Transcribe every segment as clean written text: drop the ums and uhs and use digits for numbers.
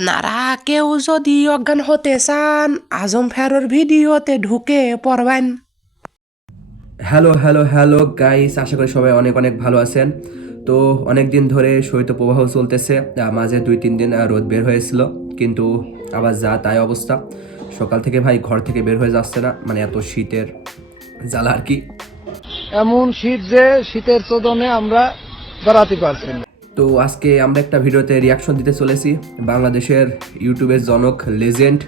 আপনারা কেউ যদি অজ্ঞান হতে চান আজম ফেরোর ভিডিওতে ঢুকে পড়বেন। হ্যালো হ্যালো হ্যালো গাইস, আশা করি সবাই অনেক অনেক ভালো আছেন। তো অনেক দিন ধরে শৈত্যপ্রবাহ চলতেছে, মাঝে 2-3 দিন রোদ বের হয়েছিল, কিন্তু আবার যা তাই অবস্থা। সকাল থেকে ভাই ঘর থেকে বের হয়ে যাচ্ছে না, মানে এত শীতের জ্বালা আর কি। এমন শীত যে শীতের চোদনে আমরা দাঁড়াতে পারছি না। তো আজকে আমরা একটা ভিডিওতে রিয়াকশন দিতে চলেছি বাংলাদেশের ইউটিউবের জনক লেজেন্ড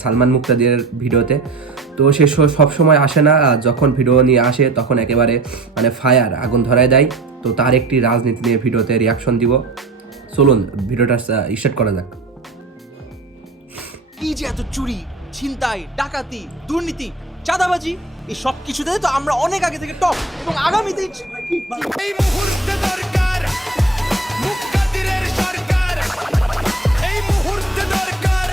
সালমান মুক্তাদিরের ভিডিওতে। তো সে সবসময় আসে না, যখন ভিডিও নিয়ে আসে তখন একেবারে মানে ফায়ার আগুন ধরায় দেয়। তো তার একটি রাজনীতি নিয়ে ভিডিওতে রিয়াকশন দিব। চলুন ভিডিওটা স্টার্ট করা যাক। এই যে এত চুরি, ছিনতাই, ডাকাতি, দুর্নীতি, চাঁদাবাজি, এই সব কিছুতে তো আমরা অনেক আগে থেকে টপ এবং আগামীতে এই মুহূর্তে দরকার মুক্তাদিরের সরকার, এই মুহূর্তে দরকার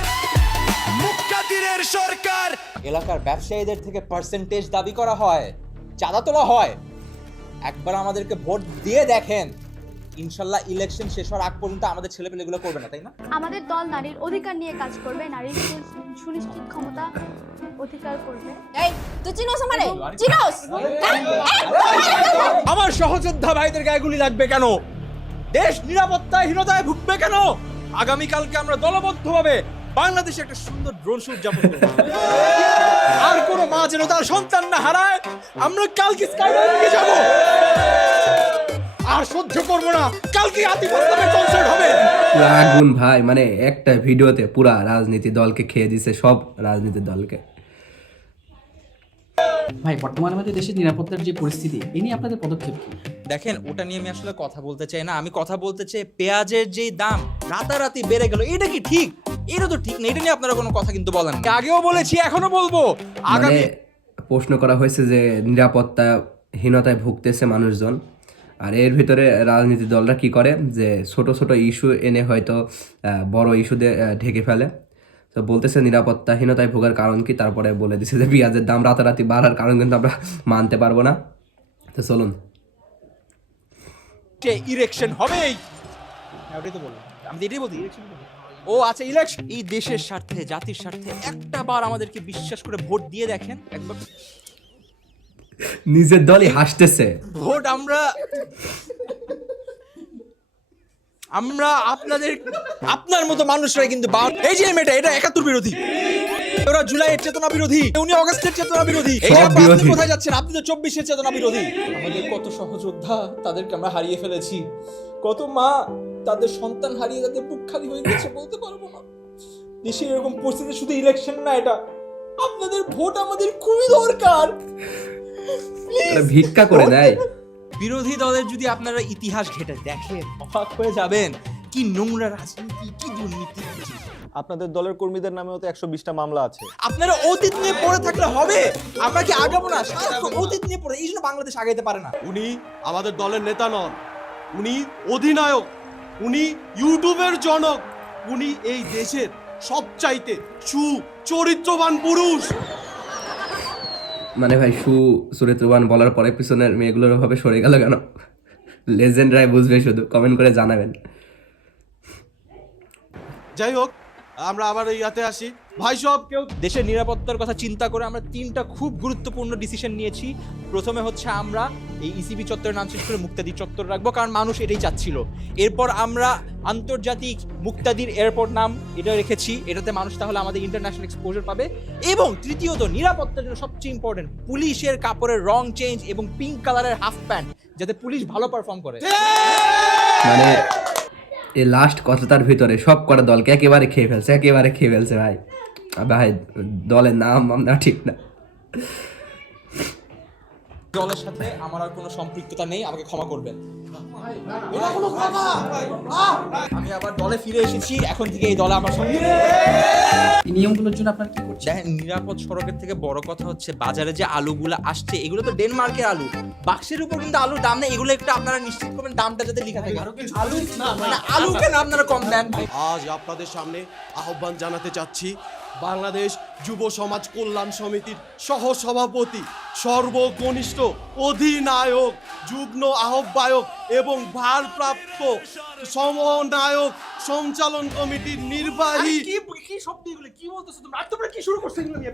মুক্তাদিরের সরকার। এলাকার ব্যবসায়ীদের থেকে পার্সেন্টেজ দাবি করা হয়, চাঁদা তোলা হয়। একবার আমাদেরকে ভোট দিয়ে দেখেন, ইনশাল্লাহ ইলেকশন শেষ হওয়ার আগ পর্যন্ত আমাদের ছেলেপেলেগুলো করবে না, তাই না? আমাদের দল নারীর অধিকার নিয়ে কাজ করবে, নারীর সুনিশ্চিত ক্ষমতা অধিকার করবে। এই তুই চিনোস আমারে? চিনোস? আমার সহযোদ্ধা ভাইদের গায়ে গুলি লাগবে কেন? দেশ নিরাপত্তাহীনতায় ভুগবে কেন? আগামীকালকে আমরা দলবদ্ধভাবে বাংলাদেশে একটা সুন্দর ড্রোন শো উদযাপন করব। আর কোনো মা যেন তার সন্তান না হারায়। আমরা কালকে স্কাইলাইনে যাব, আর সহ্য করব না। কালকে আতিফ আসলামের কনসার্ট হবে। পুরা আগুন ভাই, মানে একটা ভিডিওতে পুরা রাজনীতি দলকে খেয়ে দিছে, সব রাজনীতির দলকে। ভাই, বর্তমানে আমাদের দেশের নিরাপত্তার যে পরিস্থিতি, এ নিয়ে আপনাদের পদক্ষেপ কি? দেখেন, ওটা নিয়ে আমি আসলে কথা বলতে চাই না। আমি কথা বলতে চাই পেঁয়াজের যে দাম রাতারাতি বেড়ে গেল, এটা কি ঠিক? এটা তো ঠিক না। এটা নিয়ে আপনারা কোনো কথা কিন্তু বলেন না। আগেও বলেছি, এখনো বলবো। মানে প্রশ্ন করা হয়েছে যে নিরাপত্তাহীনতায় ভুগতেছে মানুষজন, আর এর ভিতরে রাজনীতি দলরা কি করে যে ছোট ছোট ইস্যু এনে হয়তো বড় ইস্যুতে ঢেকে ফেলে। তো বলতেছে নিরাপত্তাহীনতায় ভোগার কারণ কি, তারপরে বলে দিছে যে পেঁয়াজের দাম রাতারাতি বাড়ার কারণ কিন্তু আমরা মানতে পারবো না। তো চলুন, ইলেকশন হবেই, ওটাই তো বললাম। আমি তো এটাই বলছি, ইলেকশন হবে। ও আচ্ছা, ইলেকশন এই দেশের স্বার্থে, জাতির স্বার্থে একটা বার আমাদেরকে বিশ্বাস করে ভোট দিয়ে দেখেন একবার। নিজের দলই হাসতেছে। ভোট আমরা আপনার মতো মানুষরাই কিন্তু এই যে মেয়েটা, এটা 71 বিরোধী, ওরা জুলাইয়ের চেতনা বিরোধী, উনি অগস্টের চেতনা বিরোধী। এই যে আপনি কোথায় যাচ্ছেন? আপনি তো 24-এর চেতনা বিরোধী। আমাদের কত সহযোদ্ধা, তাদেরকে আমরা হারিয়ে ফেলেছি। কত মা তাদের সন্তান হারিয়ে তাদের বুক খালি হয়ে গেছে, বলতে পারবো না। দেশে এরকম পরিস্থিতি শুধু ইলেকশন না, এটা আপনাদের ভোট আমাদের খুবই দরকার। ভিক্ষা করে দেয়। বিরোধী দলের যদি আপনারা ইতিহাস ঘেটে দেখেন, অবাক হয়ে যাবেন। কি নোংরা রাজনীতি, কি দুর্নীতি। আপনাদের দলের কর্মীদের নামেও তো 120টা মামলা আছে। আপনারা অতীত নিয়ে পড়ে থাকলে হবে? আমরা কি আগাবো না? সারাক্ষণ অতীত নিয়ে পড়ে, এই জন্য বাংলাদেশ আগাইতে পারে না। উনি আমাদের দলের নেতা নন, উনি অধিনায়ক, উনি ইউটিউবের জনক, উনি এই দেশের সবচাইতে সুচরিত্রবান পুরুষ। মানে ভাই, চরিত্রবান বলার পরে পিছনের মেয়েগুলোর ভাবে সরে গেল কেন? লেজেন্ডরাই বুঝবে, শুধু কমেন্ট করে জানাবেন। যাই হোক, আমরা আবার ইয়াতে আসি। ভাই সব কেউ দেশের নিরাপত্তার কথা চিন্তা করে আমরা 3টা খুব গুরুত্বপূর্ণ ডিসিশন নিয়েছি। প্রথমে হচ্ছে আমরা এই ইসিবি চত্বরের নাম শেষ করে মুক্তাদির চত্বর রাখবো, কারণ মানুষ এটাই চাচ্ছিল। এরপর আমরা আন্তর্জাতিক মুক্তাদির এয়ারপোর্ট নাম এটা রেখেছি, এটাতে মানুষ তাহলে আমাদের ইন্টারন্যাশনাল এক্সপোজার পাবে। এবং তৃতীয়ত, নিরাপত্তার জন্য সবচেয়ে ইম্পর্টেন্ট, পুলিশের কাপড়ের রং চেঞ্জ এবং পিঙ্ক কালারের হাফ প্যান্ট, যাতে পুলিশ ভালো পারফর্ম করে। মানে এই লাস্ট কথাটার ভিতরে সব কটা দলকে একেবারে খেয়ে ফেলছে ভাই। ভাই দলের নাম আমরা ঠিক না। দলের সাথে আমার আর কোনো সম্পৃক্ততা নেই, আমাকে ক্ষমা করবেন। আমি আবার দলে ফিরে এসেছি, এখন থেকে এই দলে আমার সঙ্গে। এই নিয়মগুলোর জন্য আপনারা কি করছেন? দেখেন, নিরাপদ সড়কের থেকে বড় কথা হচ্ছে বাজারে যে আলুগুলো আসছে, এগুলো তো ডেনমার্কের আলু। বাক্সের উপর কিন্তু আলুর দাম নেই, এগুলো একটু আপনারা নিশ্চিত করবেন দামটা যাতে লেখা থাকে। আলু কেন আপনারা কম দেন? আজ আপনাদের সামনে আহ্বান জানাতে চাচ্ছি, বাংলাদেশ যুব সমাজ কল্যাণ সমিতির সহসভাপতি, সর্বকনিষ্ঠ অধিনায়ক, যুগ্ম আহ্বায়ক এবং ভারপ্রাপ্ত সমন্বয়ক সঞ্চালন কমিটির নির্বাহী। কি শব্দ এগুলো কি বলতেছো তোমরা? আর তোমরা কি শুরু করছো এগুলো নিয়ে?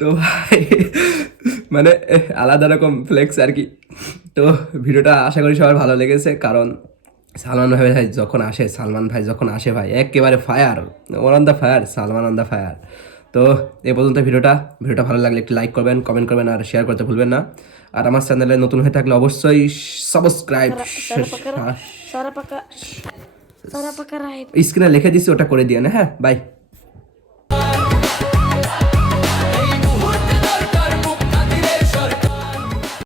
তো ভাই মানে আলাদা রকম ফ্লেক্স আর কি। তো ভিডিওটা আশা করি সবার ভালো লেগেছে, কারণ সালমান ভাই যখন আসে ভাই একেবারে fire, one on the fire, Salman on the fire. তো এই পর্যন্ত ভিডিওটা ভালো লাগলে একটু লাইক করবেন, কমেন্ট করবেন আর শেয়ার করতে ভুলবেন না। আর আমার চ্যানেলে নতুন হয়ে থাকলে অবশ্যই সাবস্ক্রাইব, স্ক্রিনে লিখে দিচ্ছি ওটা করে দিয়ে না। হ্যাঁ, বাই।